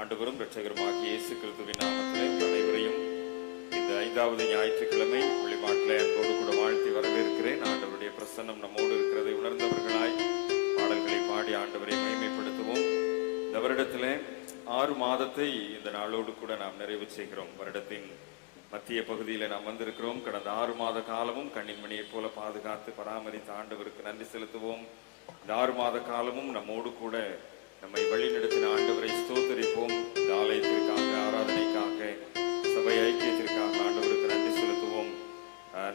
ஆண்டவரும் இரட்சகருமாகிய இயேசு கிறிஸ்துவின் நாமத்திலே அனைவரையும் இந்த 5வது ஞாயிற்றுக்கிழமை வழிபாட்டில் அன்போடு கூட வாழ்த்தி வரவேற்கிறேன். ஆண்டவருடைய பிரசன்னம் நம்மோடு இருக்கிறதை உணர்ந்தவர்களாய் பாடல்களை பாடி ஆண்டவரை மகிமைப்படுத்துவோம். இந்த வருடத்திலே 6 மாதத்தை இந்த நாளோடு கூட நாம் நிறைவு செய்கிறோம். வருடத்தின் மத்திய பகுதியில் நாம் வந்திருக்கிறோம். கடந்த 6 மாத காலமும் கண்ணின்மணியை போல பாதுகாத்து பராமரித்த ஆண்டவருக்கு நன்றி செலுத்துவோம். இந்த 6 மாத காலமும் நம்மோடு கூட நம்மை வழிநடத்தின ஆண்டவரை ஸ்தோத்தரிப்போம். இந்த ஆலயத்திற்காக, ஆராதனைக்காக, சபை ஐக்கியத்திற்காக ஆண்டவருக்கு நன்றி செலுத்துவோம்.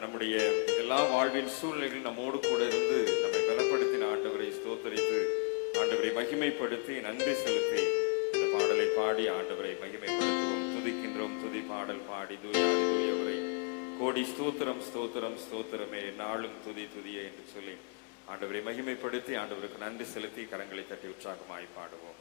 நம்முடைய எல்லா வாழ்வின் சூழ்நிலைகள் நம்மோடு கூட இருந்து நம்மை பலப்படுத்தின ஆண்டவரை ஸ்தோத்தரித்து ஆண்டவரை மகிமைப்படுத்தி நன்றி செலுத்தி இந்த பாடலை பாடி ஆண்டவரை மகிமைப்படுத்துவோம். துதிக்கின்றோம் துதி பாடல் பாடி தூயாதி தூயவரை கோடி ஸ்தோத்திரம் ஸ்தோத்திரம் ஸ்தோத்திரமே நாளும் துதி துதியே என்று சொல்லி ஆண்டவரை மகிமைப்படுத்தி ஆண்டவருக்கு நன்றி செலுத்தி கரங்களை தட்டி உற்சாகமாய் பாடுவோம்.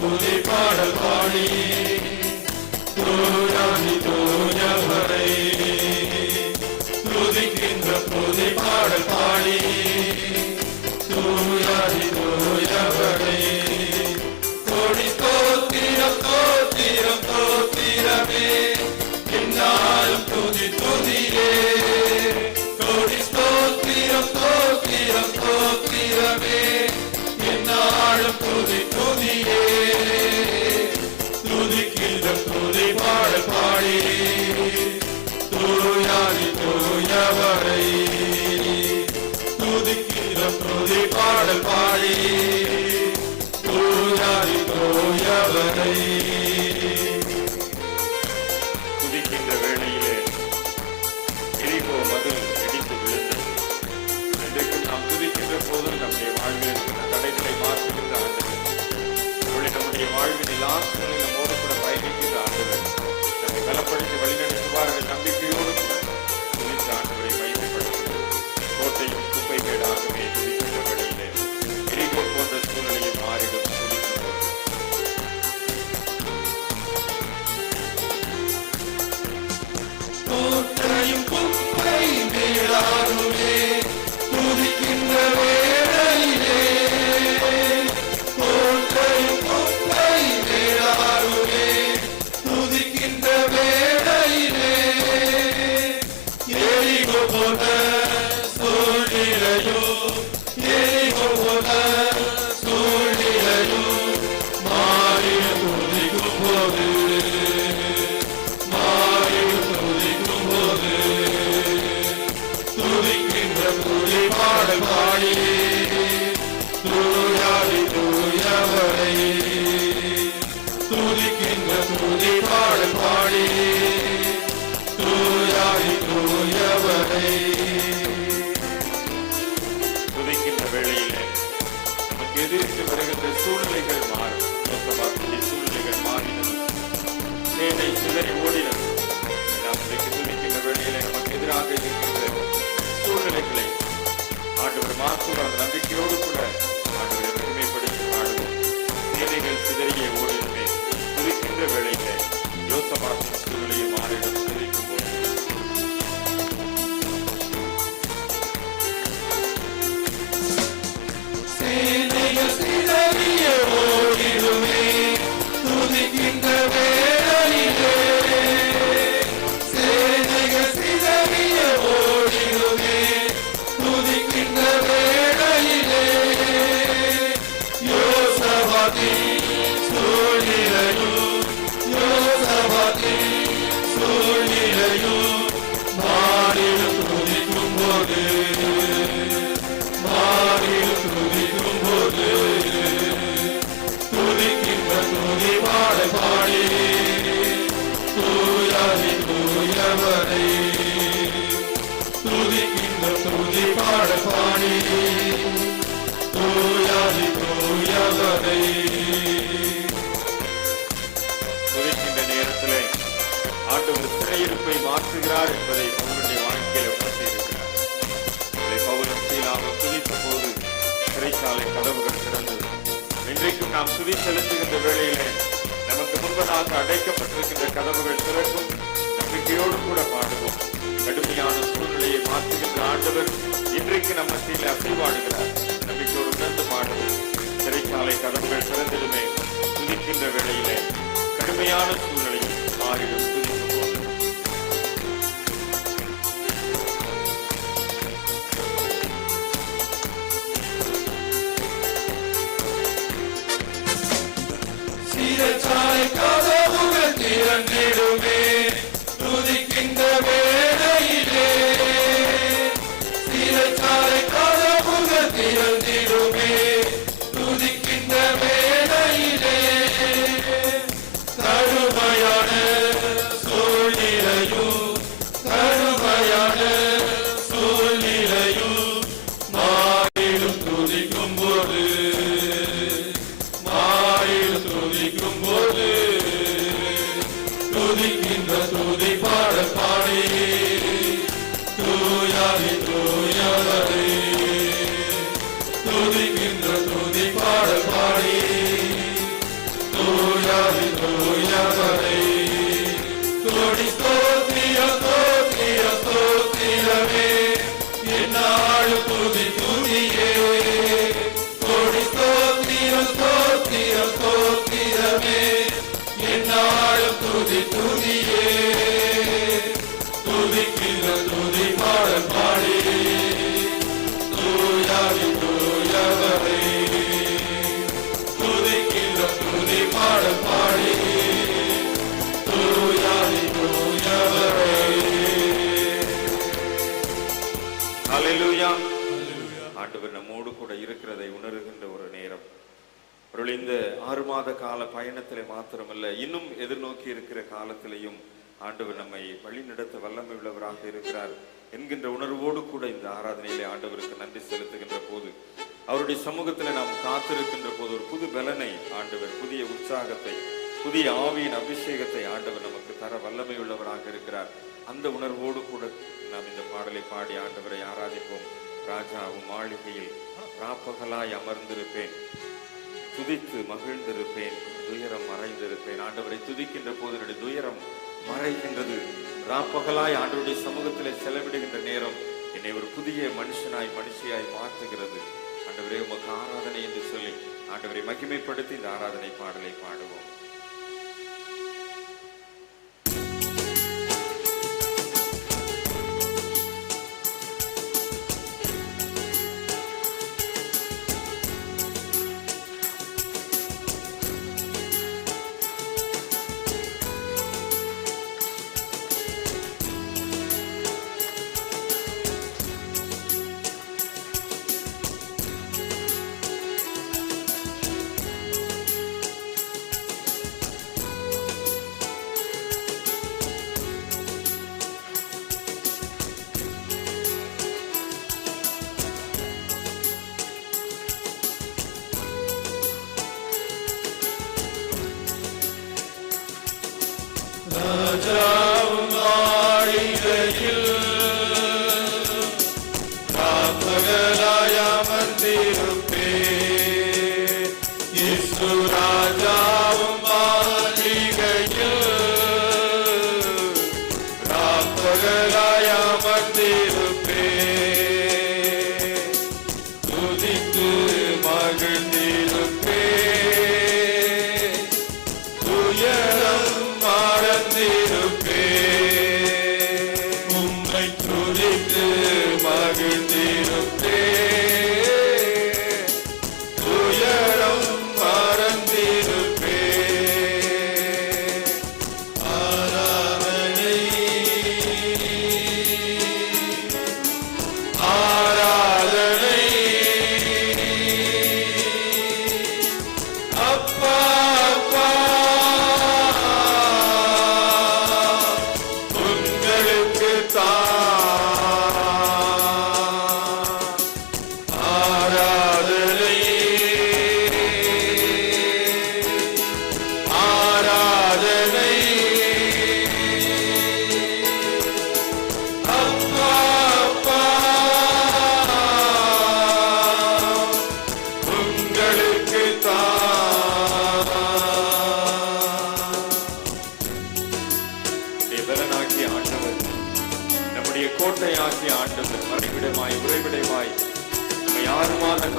துதி பாடல் பாடி தூயாதி தூயவரை துதிக்கின்ற துதி பாடல் பாடி தூயாதி தூயவரை கோடி ஸ்தோத்திரம் ஸ்தோத்திரம் ஸ்தோத்திரமே என்னாலும் துதி துதியே கோடி ஸ்தோத்திரம் ஸ்தோத்திரம் ஸ்தோத்திரமே என்னாலும் துதி துதியே துதிக்கின்ற துதி பாடல் பாடி தூயாதி தூயவரை துதிக்கின்ற துதி பாடல் பாடி தூயாதி தூயவரை. துதிக்கின்ற வேளையிலே எரிகோ மதில் இடித்து விழுந்தது. இன்றைக்கு நாம் துதிக்கின்ற போதும் நம்முடைய வாழ்வில் இருக்கிற தடைகளை மாற்றுகின்ற ஆண்டவர், நம்முடைய வாழ்வின் எல்லா சூழ்நிலை நம்மோடு கூட பயணிக்கின்ற ஆண்டவர், நம்மை பலப்படுத்தி வழிநடத்துவார் என்ற நம்பிக்கையோடு துதித்த ஆண்டவரை மகிமைப்படுத்துகிறது. கோட்டையும் குப்பை மேடாகவே துதிக்கின்ற வேளையிலே எரிகோ போன்ற சூழ்நிலையில் மாறிடும் துதிக்கின்ற கோட்டையும் குப்பை மேடாகவே துதிக்கின்ற வேளையிலே கோட்டையும் குப்பை மேடாகவே துதிக்கின்ற வேளையிலே எரிகோ போன்ற சூழ்நிலையோ எரிகோ போன்ற சூழ்நிலையோ மாறிட துதிக்கும் போது துதிக்கின்ற துதி பாடல் பாடி தூயாதி தூயவரை துதிக்கின்ற துதி பாடல் பாடி தூயாதி தூயவரை. துதிக்கின்ற வேளையிலே நமக்கு எதிர்த்து வருகின்ற சூழ்நிலைகள் மாறும். சூழ்நிலைகள் மாறினது, சேனை சிதறி ஓடினது. நாம் இன்றைக்கு துதிக்கின்ற வேளையிலே நமக்கு எதிராக இருக்கின்ற சூழ்நிலைகளை ஆண்டவர் மாற்றுவார். அந்த நம்பிக்கையோடு கூட ஆண்டவரை மகிமைப்படுத்தி பாடுவோம். சேனைகள் சிதறிய ஓடினமே துதிக்கின்ற வேளையிலே யோசபாத்தின் சூழ்நிலையை மாறிடும் துதிக்கும் போது சேனைகள் சிதறிய ஓடிடுமே துதிக்கின்ற வேளையிலே சேனைகள் சிதறிய ஓடிடுமே துதிக்கின்ற வேளையிலே யோசபாத்தி சூழ்நிலையோ யோசபாத்தி சூழ்நிலையோ மாறிடும் துதிக்கும் போது மாறிடும் துதிக்கும் போது துதிக்கின்ற துதி பாடல் பாடி தூயாதி தூயவரை துதிக்கின்ற துதி பாடல் பாடி தூயாதி இருக்கிறார் என்பதை பவுலுடைய வாழ்க்கையில் உணர்த்தி இருக்கிறார். பவுலும் சீலாவும் துதித்த போது சிறைச்சாலை கதவுகள் திறந்தது. இன்றைக்கும் நாம் துதி செலுத்துகின்ற வேளையிலே நமக்கு முன்பதாக அடைக்கப்பட்டிருக்கின்ற கதவுகள் திறக்கும் நம்பிக்கையோடு கூட பாடுவோம். கடுமையான சூழ்நிலையை மாற்றுகின்ற ஆண்டவர் இன்றைக்கு நம்ம மத்தியில் அசைவாடுகிறார். நம்பிக்கையோடு உணர்ந்து பாடுவோம். சிறைச்சாலை கதவுகள் திறந்திடுமே, துதிக்கின்ற வேளையிலே கடுமையான சூழ்நிலையும் மாறிடும். துதிக்கும் போது சிறைச்சாலை கதவுகள் திறந்திடுமே, துதிக்கின்ற வேளையிலே. சிறைச்சாலை கதவுகள் திறந்திடுமே, துதிக்கின்ற வேளையிலே. கடுமையான சூழ்நிலையும் கடுமையான சூழ்நிலையும் மாறிடும் துதிக்கும் போது, மாறிடும் துதிக்கும் போது. துதிக்கின்ற துதி பாட பாடி தூயாதி தூயவரே. துதிக்கின்ற துதி பாட பாடி தூயாதி தூயவரே. கோடி ஸ்தோத்திர ஸ்தோத்திர ஸ்தோத்திரமே, என்னாலும் துதி துதியே. கோடி ஸ்தோத்திர ஸ்தோத்திர ஸ்தோத்திரமே, என்னாலும் துதி துதியே. துதிக்கின்ற துதி பாட பாடி தூயாதி தூயவரே. துதிக்கின்ற துதி பாட பாடி தூயாதி தூயவரே. ஹல்லேலூயா. ஆண்டவர் நம்மோடு கூட இருக்கிறதை உணர்கின்ற ஒரு நேரம். அவர்கள் இந்த 6 மாத கால பயணத்திலே மாத்திரமல்ல, இன்னும் எதிர்நோக்கி இருக்கிற காலத்திலையும் ஆண்டவர் நம்மை வழி நடத்த வல்லமை உள்ளவராக இருக்கிறார் என்கின்ற உணர்வோடு கூட இந்த ஆராதனையிலே ஆண்டவருக்கு நன்றி செலுத்துகின்ற போது, அவருடைய சமூகத்தில் நாம் காத்திருக்கின்ற போது ஒரு புது பலனை ஆண்டவர், புதிய உற்சாகத்தை, புதிய ஆவியின் அபிஷேகத்தை ஆண்டவர் நமக்கு தர வல்லமை உள்ளவராக இருக்கிறார். அந்த உணர்வோடு கூட நாம் இந்த பாடலை பாடி ஆண்டவரை ஆராதிப்போம். ராஜாவும் மாளிகையில் ராப்பகலாய் அமர்ந்திருப்பேன், துதித்து மகிழ்ந்திருப்பேன், துயரம் மறைந்திருப்பேன். ஆண்டவரை துதிக்கின்ற போது என்னுடைய துயரம் மறைகின்றது. ராப்பகலாய் ஆண்டவருடைய சமூகத்திலே செலவிடுகின்ற நேரம் என்னை ஒரு புதிய மனுஷியாய் மாற்றுகிறது. ஆண்டவரே உமக்கு ஆராதனை என்று சொல்லி ஆண்டவரை மகிமைப்படுத்தி இந்த ஆராதனை பாடலை பாடுவோம். ராஜாவும் மாளிகையில் ராப்பகலாய் அமர்ந்திருப்பேன். இயேசு ராஜாவும் மாளிகையில் ராப்பகலாய் அமர்ந்திருப்பேன். துதித்து மகிழ்ந்திருப்பேன், துயரம் மறந்திருப்பேன்.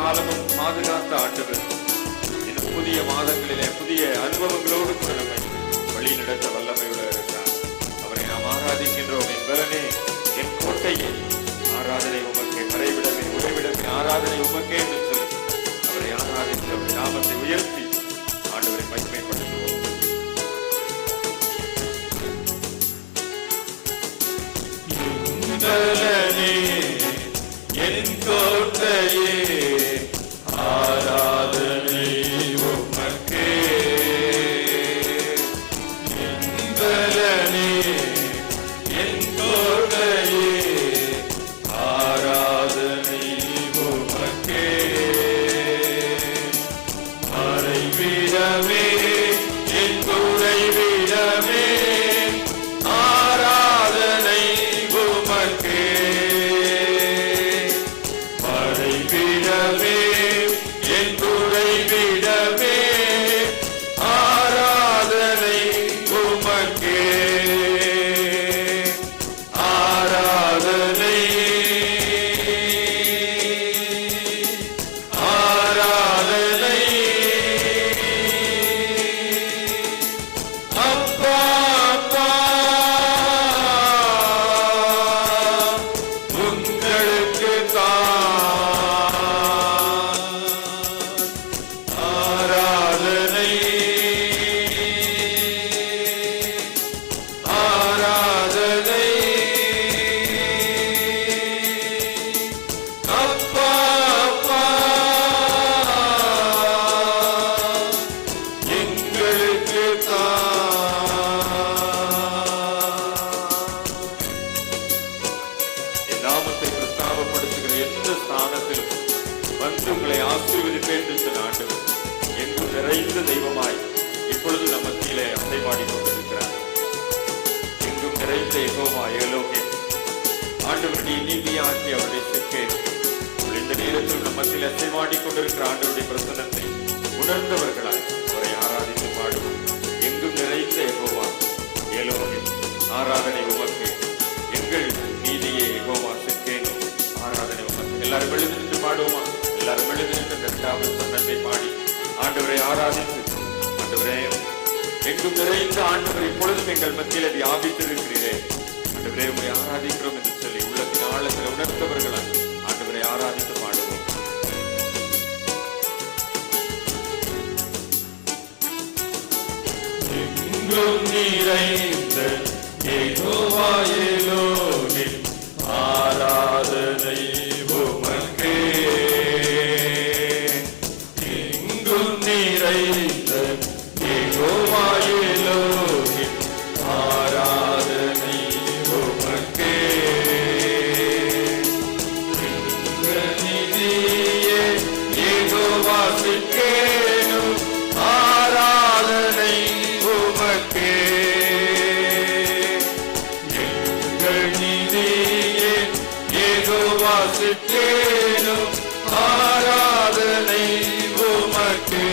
காலமும் பாதுகாத்த ஆண்டவர் இன்னும் புதிய மாதங்களிலே புதிய அனுபவங்களோடு கூட நம்மை வழி நடத்த வல்லமையுள்ள இருக்கிறார். அவரை நாம் ஆராதிக்கின்றோம். என் பலனே, என் கோட்டையே, ஆராதனை உமக்கே, மறைவிடமே, உறைவிடமே, ஆராதனை உமக்கே என்று சொல்லி அவரை ஆராதித்து அவருடைய நாமத்தை உயர்த்தி ஆண்டவரை மகிமைப்படுத்துவோம். பலனே, என் கோட்டையே, ஆராதனை உமக்கே. என் பலனே, என் கோட்டையே, ஆராதனை உமக்கே. மறைவிடமே, என் குறைவிடமே, ஆராதனை உமக்கே. மறைவிடமே, என் குறைவிடமே, ஆராதனை உமக்கே. ஆராதனை, ஆராதனை. அப்பா, அப்பா, உங்களுக்கு தான் ஆராதனை, ஆராதனை. அப்பா, அப்பா, எங்களுக்கு தான். என் நாமத்தை பிரஸ்தாபப்படுத்துகிற எந்த ஸ்தானத்திலும் வந்து உங்களை ஆசீர்வதிப்பேன் என்று சொன்ன ஆண்டவர் எங்கும் நிறைந்த தெய்வமாய் இப்பொழுது நம் மத்தியிலே அசைவாடிக் கொண்டிருக்கிறார். எங்கும் நிறைந்த யெகோவா எலோகே, ஆண்டவருடைய நீதியாக்கி அவருடைய செக்கே இந்த நேரத்தில் நம் மத்தியில் அசைவாடிக் கொண்டிருக்கிற ஆண்டவருடைய பிரசன்னத்தை உணர்ந்தவர்களாய் அவரை ஆராதித்து பாடுவோம். எங்கும் நிறைந்த யெகோவா எலோகே, ஆராதனை உமக்கு. எங்கள் நீதியே யெகோவா செக்கேனோ, ஆராதனை உமக்கு. எல்லாரும் எழுதி நின்று பாடுவோமா? எல்லாரும் எழுதி நின்று இரண்டாவது சன்னத்தை பாடி ஆண்டவரை ஆராதித்து, ஆண்டவரே எங்கும் நிறைந்த ஆண்டவர் இப்பொழுதும் எங்கள் மத்தியில் வியாபித்திருக்கிறீரே, ஆண்டவரே உம்மை ஆராதிக்கிறோம் என்று சொல்லி உள்ளத்தின் ஆழத்தில் உணர்ந்தவர்களால் ஆண்டவரை ஆராதித்து பாடுவோம். எங்கும் நிறைந்த யெகோவா எலோஹிம், ஆராதனை உமக்கே. எங்கும் நிறைந்த யெகோவா எலோஹிம், ஆராதனை உமக்கே. எங்கள் நிதியே யெகோவா சிக்கேனு, ஆராதனை உமக்கே. எங்கள் நிதியே யெகோவா சிக்கேனு, ஆராதனை உமக்கே.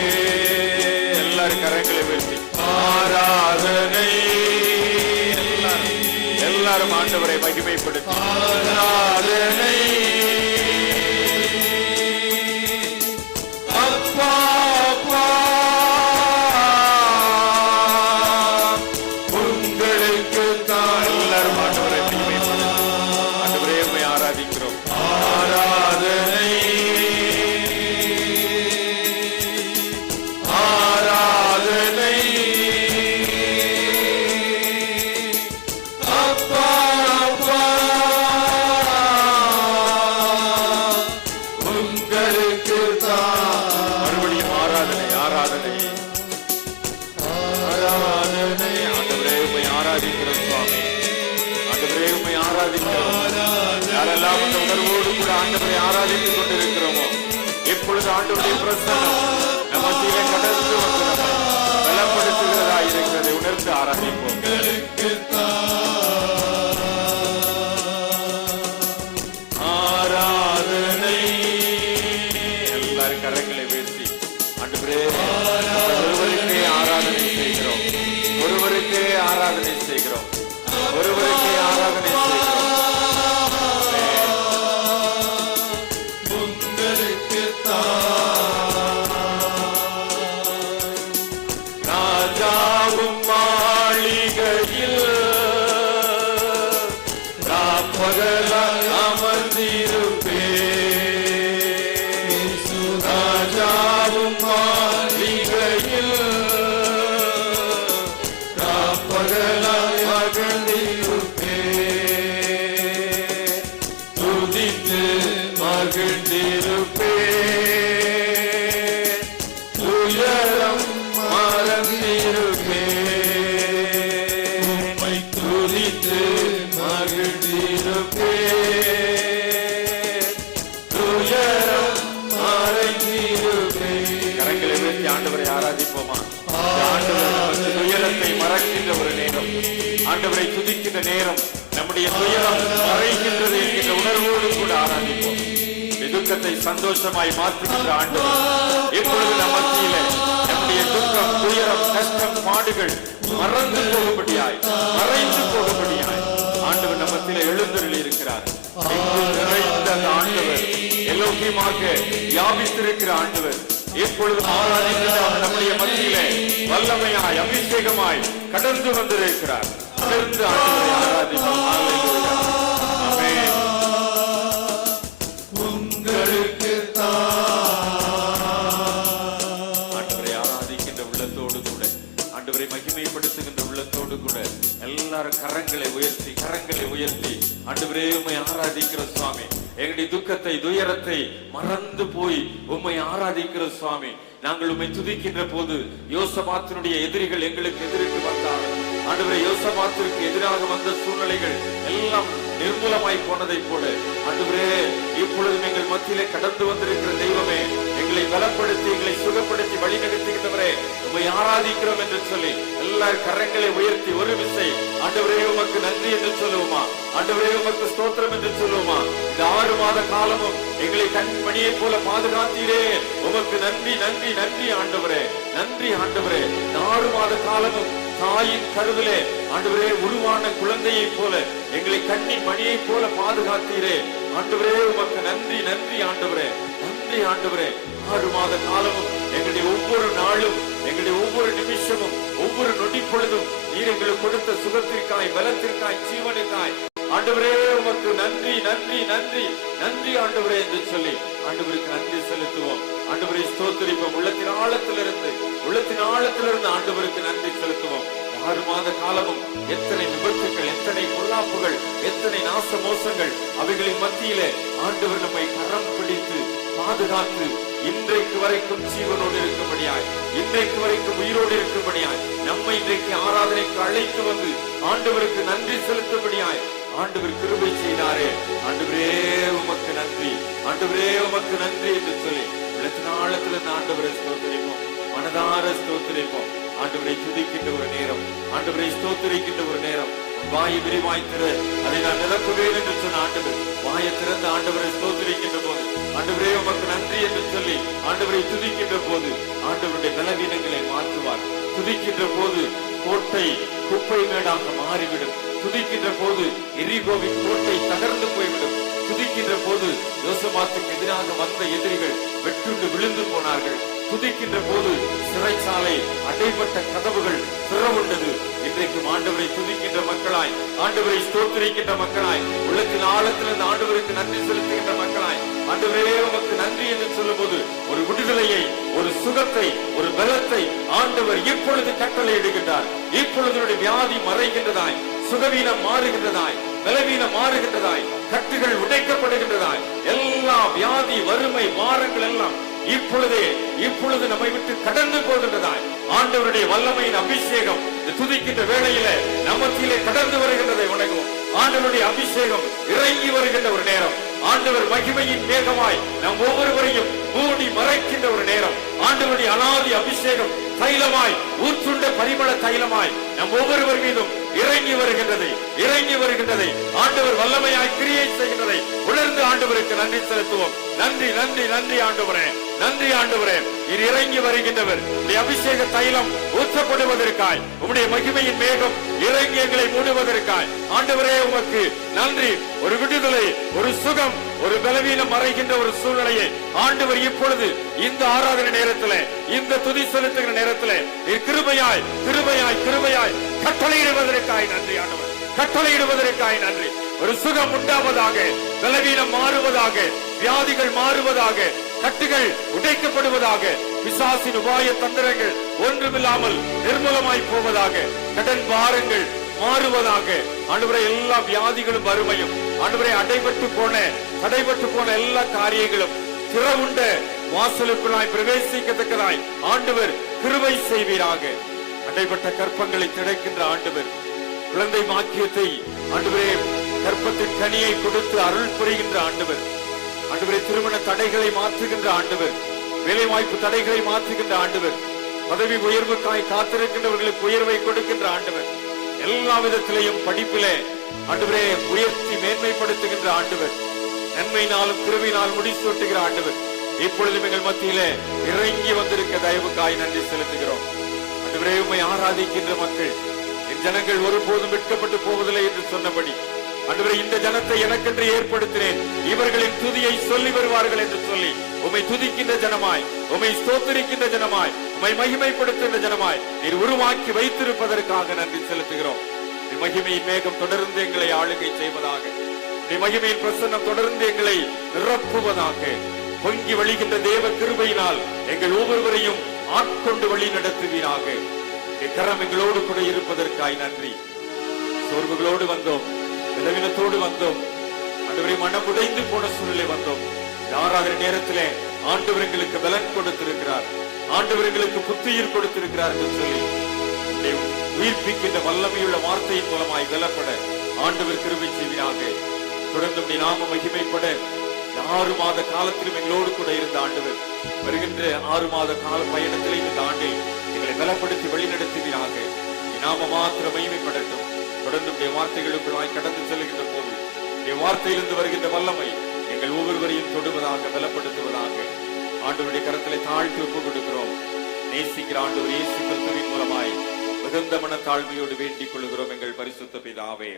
எல்லாரும் கரங்களை உயர்த்தி ஆராதனை, எல்லாரும் ஆண்டவரை மகிமைப்படுத்தி ஆராதனை. அப்பா, அப்பா, உங்களுக்கு தான் எல்லாரும் ஆண்டவரை மகிமைப்படுத்தி ஆண்டவரே உம்மை ஆராதிக்கிறோம். ஆராதனை, ஆராதனை. அப்பா, அப்பா, உங்களுக்கு தான் மறுபடியும் ஆராதனை, ஆராதனை, ஆராதனை. ஆண்டவரே உம்மை ஆராதிக்கிறோம் சுவாமி. ஆண்டவரே உம்மை ஆராதிக்கிறோம். யாரெல்லாம் அந்த உணர்வோடு கூட ஆண்டவரை ஆராதித்துக் கொண்டிருக்கிறோமோ, எப்பொழுது ஆண்டவருடைய பிரசன்னம் நம் மத்தியிலே கடந்து வந்து நம்மை பலப்படுத்துகிறதா இருக்கிறதை உணர்ந்து ஆராதிப்போம். உங்களுக்கு தான் ஆராதனை. எல்லாரும் கரங்களை வீழ்த்தி ஆண்டவரே ஒருவருக்கே ஆராதனை செய்கிறோம், ஒருவருக்கே ஆராதனை செய்கிறோம், ஒருவருக்கே ஆராதனை செய்கிறோம். உங்களுக்கு தான் ராஜாவும் மாளிகையில் ராப்பகலாய் அமர்ந்திருப்பேன். ராஜாவும் மாளிகையில் ராப்பகலாய் மகிழ்ந்திருப்பேன். துதித்து மகிழ்ந்திருப்பேன். துயரம் மறந்திருப்பேன். உம்மை துதித்து மகிழ்ந்திருப்பேன். துயரம் மறைந்திருப்பேன். கரங்களை உயர்த்தி ஆண்டவரை ஆராதிப்போமா? ஆண்டவர் நமக்கு துயரத்தை மறக்கின்ற ஒரு நேரம், ஆண்டவரை துதிக்கின்ற நேரம், நம்முடைய துயரம் மறைகின்றது என்கின்ற உணர்வோடு கூட ஆராதிப்போம். துக்கத்தை சந்தோஷமாய் மாற்றுகின்ற ஆண்டவர் எப்பொழுது நம் மத்தியிலே நம்முடைய துக்கம், துயரம், கஷ்டம், பாடுகள் மறந்து போகும்படியாய், மறைந்து போகும்படியாய் ஆண்டவர் நம் மத்தியிலே எழுந்தருளி இருக்கிறார். எங்கும் நிறைந்த அந்த ஆண்டவர், எல்லோக்கியமாக வியாபித்திருக்கிற ஆண்டவர் எப்பொழுது ஆராதிக்கின்ற நம்முடைய மத்தியிலே வல்லமையாய், அபிஷேகமாய் கடந்து வந்திருக்கிறார். தொடர்ந்து ஆண்டவரை ஆராதிப்போம். ஹல்லேலூயா. ஆமென். ஆண்டவரை ஆராதிக்கின்ற உள்ளத்தோடு கூட, ஆண்டவரை மகிமைப்படுத்துகின்ற உள்ளத்தோடு கூட எல்லாரும் கரங்களை உயர்த்தி ஆண்டவரே உம்மை ஆராதிக்கிற சுவாமி. எங்களுடைய துக்கத்தை, துயரத்தை மறந்து போய் உம்மை ஆராதிக்கிற சுவாமி. நாங்கள் உம்மை துதிக்கின்ற போது யோசபாத்தினுடைய எதிரிகள் எங்களுக்கு எதிரிட்டு வந்தார்கள். ஆண்டவரே, யோசபாத்திற்கு எதிராக வந்த சூழ்நிலைகள் எல்லாம் நிர்மூலமாய் போனதை போல ஆண்டவரே இப்பொழுதும் எங்கள் மத்தியிலே கடந்து வந்திருக்கிற தெய்வமே, எங்களை பலப்படுத்தி, எங்களை சுகப்படுத்தி வழிநடத்துகின்றவரே உம்மை ஆராதிக்கிறோம் என்று சொல்லி எல்லார் கரங்களை உயர்த்தி ஒரு விசை ஆண்டவரே உமக்கு நன்றி என்று சொல்லுவோமா? ஆண்டவரே உமக்கு ஸ்தோத்திரம் என்று சொல்லுவோமா? இந்த 6 மாத காலமும் எங்களை கண்மணியை போல பாதுகாத்தீரே, உமக்கு நன்றி நன்றி நன்றி ஆண்டவரே, நன்றி ஆண்டவரே. 6 மாத காலமும் தாயின் கருவிலே ஆண்டவரே உருவான குழந்தையை போல எங்களை கண்ணின் மணியை போல பாதுகாத்தீரே ஆண்டவரே, உமக்கு நன்றி நன்றி ஆண்டவரே, நன்றி ஆண்டவரே. 6 மாத காலமும் எங்களுடைய ஒவ்வொரு நாளும், எங்களுடைய ஒவ்வொரு நிமிஷமும், ஒவ்வொரு நொடி பொழுதும் நீர் எங்களுக்கு கொடுத்த சுகத்திற்காய், பலத்திற்காய், ஜீவனுக்காய் ஆண்டவரே உமக்கு நன்றி நன்றி நன்றி நன்றி ஆண்டவரே என்று சொல்லி ஆண்டவருக்கு நன்றி செலுத்துவோம். ஆண்டவரை ஸ்தோத்திரிப்போம். உள்ளத்தின் ஆழத்திலிருந்து ஆண்டவருக்கு நன்றி செலுத்துவோம். 6 மாத காலமும் எத்தனை விபத்துக்கள், எத்தனை பொல்லாப்புகள், எத்தனை நாச மோசங்கள், அவைகளின் மத்தியிலே ஆண்டவர் நம்மை கரம் பிடித்து பாதுகாத்து இன்றைக்கு வரைக்கும் ஜீவனோடு இருக்கும்படியாய், இன்றைக்கு வரைக்கும் உயிரோடு இருக்கும்படியாய், நம்மை இன்றைக்கு ஆராதனைக்கு அழைத்து வந்து ஆண்டவருக்கு நன்றி செலுத்தும்படியாய் ஆண்டவர் கிருபை செய்தாரே. ஆண்டவரே உமக்கு நன்றி, ஆண்டவரே உமக்கு நன்றி என்று சொல்லி உள்ளத்தின் ஆழத்திலிருந்து ஆண்டவரை ஸ்தோத்திரிப்போம், மனதார ஸ்தோத்திரிப்போம். ஆண்டவரை துதிக்கின்ற ஒரு நேரம், ஆண்டவரை ஸ்தோத்திரிக்கின்ற ஒரு நேரம். வாயை விரிவாய் திற, அதை நான் நிரப்புவேன் என்று சொன்ன ஆண்டவர் வாயை திறந்து ஆண்டவரை ஸ்தோத்திரிக்கின்ற போது, ஆண்டவரே உமக்கு நன்றி என்று சொல்லி ஆண்டவரை துதிக்கின்ற போது ஆண்டவருடைய பலவீனங்களை மாற்றுவார். துதிக்கின்ற போது கோட்டை குப்பை மேடாக மாறிவிடும். துதிக்கின்ற போது எரிகோவின் கோட்டை தகர்ந்து போய்விடும். துதிக்கின்ற போது யோசபாத்துக்கு எதிராக வந்த எதிரிகள் வெட்டுண்டு விழுந்து போனார்கள். துதிக்கின்ற போது சிறைச்சாலை அடைபட்ட கதவுகள் திறவுண்டது. இன்றைக்கு ஆண்டவரை துதிக்கின்ற மக்களாய், ஆண்டவரை ஸ்தோத்திரிக்கின்ற மக்களாய், உள்ளத்தின் ஆழத்திலிருந்து ஆண்டவருக்கு நன்றி செலுத்துகின்ற மக்களாய், ஆண்டவரே உமக்கு நன்றி என்று சொல்லும் போது ஒரு விடுதலையை, ஒரு சுகத்தை, ஒரு பலத்தை ஆண்டவர் இப்பொழுது கட்டளையிடுகின்றார். இப்பொழுது வியாதி மறைகின்றதாய், சுகவீனம் மாறுகின்றதாய், பலவீனம் மாறுகின்றதாய், கட்டுகள் உடைக்கப்படுகின்றதாய், எல்லா வியாதி, வறுமை, மாறங்கள் எல்லாம் இப்பொழுது நம்மை விட்டு கடந்து போகின்றதாய் ஆண்டவருடைய வல்லமையின் அபிஷேகம் துதிக்கின்ற வேளையில நம்மத்திலே கடந்து வருகின்றதை உணர்வோம். ஆண்டவருடைய அபிஷேகம் இறங்கி வருகின்ற ஒரு நேரம், ஆண்டவர் மகிமையின் மேகமாய் நம் ஒவ்வொருவரையும் மூடி மறைக்கின்ற ஒரு நேரம், ஆண்டவருடைய அனாதி அபிஷேகம் தைலமாய், ஊற்றுண்ட பரிமள தைலமாய் நம் ஒவ்வொருவர் மீதும் இறங்கி வருகின்றதை ஆண்டவர் வல்லமையாய் கிரியை செய்கின்றதை உணர்ந்து ஆண்டவருக்கு நன்றி செலுத்துவோம். நன்றி நன்றி நன்றி ஆண்டவரே, நன்றி ஆண்டவரே. இது இறங்கி வருகின்றவர் அபிஷேக தைலம் ஊற்றப்படுவதற்காய், உம்முடைய மகிமையின் மேகம் இறங்கி எங்களை மூடுவதற்காய் ஆண்டவரே உமக்கு நன்றி. ஒரு விடுதலை, ஒரு சுகம், ஒரு பலவீனம் மறைகின்ற ஒரு சூழ்நிலையை ஆண்டவர் இப்பொழுது இந்த ஆராதனை நேரத்தில், இந்த துதி செலுத்துகிற நேரத்தில் கிருபையாய் கிருபையாய் கிருபையாய் கட்டளையிடுவதற்காய் நன்றி ஆண்டவர், கட்டளையிடுவதற்காய் நன்றி. ஒரு சுகம் உண்டாவதாக, பலவீனம் மாறுவதாக, வியாதிகள் மாறுவதாக, கட்டுகள் உடைக்கப்படுவதாக, பிசாசின் உபாய தந்திரங்கள் ஒன்றுமில்லாமல் நிர்மூலமாய் போவதாக, கடன் பாரங்கள் மாறுவதாக. ஆண்டவரே, எல்லா வியாதிகளும் வறுமையும், ஆண்டவரே, தடைபட்டு போன எல்லா காரியங்களும் திறவுண்ட வாசலுக்குள்ளாய் பிரவேசிக்கத்தக்கதாய் ஆண்டவர் கிருபை செய்வீராக. அடைபட்ட கற்பங்களை திறக்கின்ற ஆண்டவர், குழந்தை பாக்கியத்தை ஆண்டவரே, கற்பத்தின் கனியை கொடுத்து அருள் புரிகின்ற ஆண்டவர், ஆண்டவரே, திருமண தடைகளை மாற்றுகின்ற ஆண்டவர், வேலை வாய்ப்பு தடைகளை மாற்றுகின்ற ஆண்டவர், பதவி உயர்வுக்காய் காத்திருக்கின்றவர்களுக்கு உயர்வை கொடுக்கின்ற ஆண்டவர், எல்லா விதத்திலையும் படிப்பிலே ஆண்டவரே உயர்த்தி மேன்மைப்படுத்துகின்ற ஆண்டவர், நன்மையினாலும் கிருபையினாலும் முடிசூட்டுகிற ஆண்டவர், இப்பொழுது எங்கள் மத்தியிலே இறங்கி வந்திருக்க தயவுக்காய் நன்றி செலுத்துகிறோம். ஆண்டவரே, உம்மை ஆராதிக்கின்ற மக்கள், என் ஜனங்கள் ஒருபோதும் விற்கப்பட்டு போவதில்லை என்று சொன்னபடி, ஆண்டவரே, இந்த ஜனத்தை எனக்கென்று ஏற்படுத்தினேன், இவர்களின் துதியை சொல்லி வருவார்கள் என்று சொல்லி உம்மை துதிக்கின்ற ஜனமாய், உம்மை ஸ்தோத்திரிக்கின்ற ஜனமாய், உம்மை மகிமைப்படுத்துகின்ற ஜனமாய் நீர் உருவாக்கி வைத்திருப்பதற்காக நன்றி செலுத்துகிறோம். மகிமையின் மேகம் தொடர்ந்து எங்களை ஆளுகை செய்வதாக, மகிமையின் பிரசன்னம் தொடர்ந்து எங்களை நிரப்புவதாக. பொங்கி வழிகின்ற தேவ கிருபையினால் எங்கள் ஒவ்வொருவரையும் ஆட்கொண்டு வழி நடத்துவீராக. கரம் எங்களோடு கூட இருப்பதற்காய் நன்றி. சோர்வுகளோடு வந்தோம், பலவீனத்தோடு வந்தோம், ஆண்டவரை, மனம் உடைந்து போன சூழ்நிலை வந்தோம். யாராகிற நேரத்திலே ஆண்டவர் எங்களுக்கு பலன் கொடுத்திருக்கிறார், ஆண்டவர் எங்களுக்கு புத்துயிர் கொடுத்திருக்கிறார் என்று சொல்லி உயிர்ப்பிக்கின்ற வல்லமையுள்ள வார்த்தையின் மூலமாய் பலப்பட ஆண்டவர் கிருபை செய்வீராக. தொடர்ந்து நாம மகிமைப்பட 6 மாத காலத்திலும் எங்களோடு கூட இருந்த ஆண்டவர், வருகின்ற 6 மாத கால பயணத்திலே இந்த ஆண்டில் எங்களை பலப்படுத்தி வழிநடத்துவீராக. நாம மாத்திர மகிமைப்படட்டும். தொடர்ந்து வார்த்தைகளுக்குள்ளாய் கடந்து செல்கின்ற போது வார்த்தையிலிருந்து வருகின்ற வல்லமை எங்கள் ஒவ்வொருவரையும் தொடுவதாக, பலப்படுத்துவதாக. ஆண்டவருடைய கரத்திலே தாழ்த்தி ஒப்பு கொடுக்கிறோம். நேசிக்கிற ஆண்டவர் இயேசு கிறிஸ்துவின் மூலமாய் மிகுந்த மன தாழ்மையோடு வேண்டிக் கொள்கிறோம் எங்கள் பரிசுத்த பிதாவே.